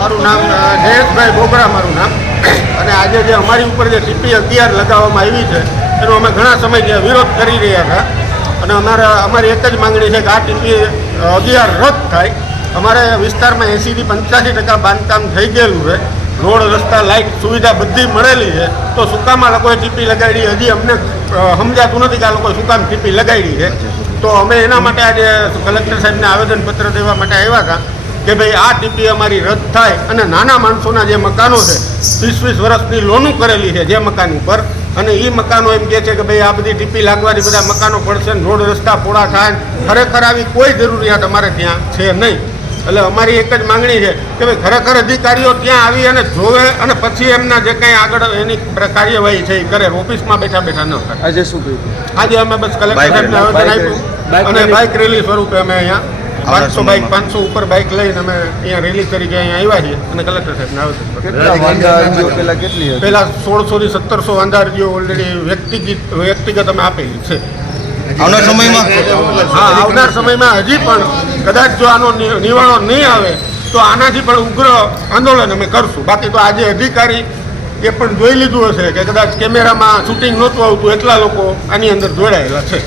મારું નામ જયેશભાઈ બોગરા મારું નામ. અને આજે જે અમારી ઉપર જે ટીપી 11 લગાવવામાં આવી છે એનો અમે ઘણા સમયથી વિરોધ કરી રહ્યા હતા. અને અમારી એક જ માંગણી છે કે આ ટીપી 11 રદ થાય. અમારે વિસ્તારમાં 80 થી 85% બાંધકામ થઈ ગયેલું છે. રોડ રસ્તા લાઇટ સુવિધા બધી મળેલી છે. તો શું કામ આ લોકોએ ટીપી લગાડી? હજી અમને સમજાતું નથી કે આ લોકોએ શું કામ ટીપી લગાડી છે. તો અમે એના માટે આજે કલેક્ટર સાહેબને આવેદનપત્ર દેવા માટે આવ્યા હતા કે ભાઈ આ ટીપી અમારી રદ થાય અને નાના માણસોના જે મકાનો છે 20-20 વર્ષની લોનું કરેલી છે જે મકાન ઉપર, અને એ મકાનો એમ કહે છે કે ભાઈ આ બધી ટીપી લાગવાથી બધા મકાનો પડશે ને રોડ રસ્તા પોળા થાય. ખરેખર આવી કોઈ જરૂરિયાત અમારે ત્યાં છે નહીં. એટલે અમારી એક જ માંગણી છે કે ભાઈ ખરેખર અધિકારીઓ ત્યાં આવી અને જોવે અને પછી એમના જે કંઈ આગળ એની કાર્યવાહી છે એ કરે, ઓફિસમાં બેઠા બેઠા ન કરે. આજે શું કહ્યું? આજે અમે બસ કલેક્ટર સાહેબને આવેદન આપ્યું અને બાઇક રેલી સ્વરૂપે અમે અહીંયા 500 ઉપર બાઇક લઈને અમે અહીંયા રેલી તરીકે અહીંયા આવ્યા છીએ અને કલેક્ટર સાહેબને આવેદન પહેલા 1600 થી 1700 વાંધા અરજીઓ ઓલરેડી વ્યક્તિગત અમે આપેલી છે. આવનાર સમયમાં હજી પણ કદાચ જો આનો નિવાણો નહીં આવે તો આનાથી પણ ઉગ્ર આંદોલન અમે કરશું. બાકી તો આજે અધિકારી એ પણ જોઈ લીધું હશે કે કદાચ કેમેરામાં શૂટિંગ નહોતું આવતું એટલા લોકો આની અંદર જોડાયેલા છે.